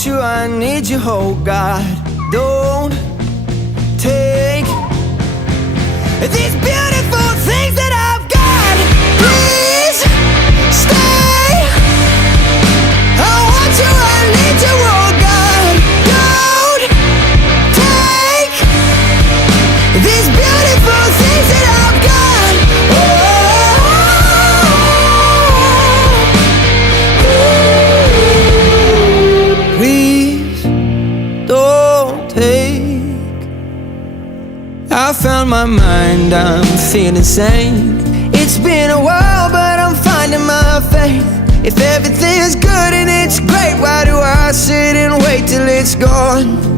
want you, I need you, oh God. Don't take these beautiful things that I've got. Please stay. I want you, I need you, oh God. Don't take these beautiful things that I've got. Please don't take. I found my mind, I'm feeling sane. It's been a while, but I'm finding my faith. If everything's good and it's great, why do I sit and wait till it's gone?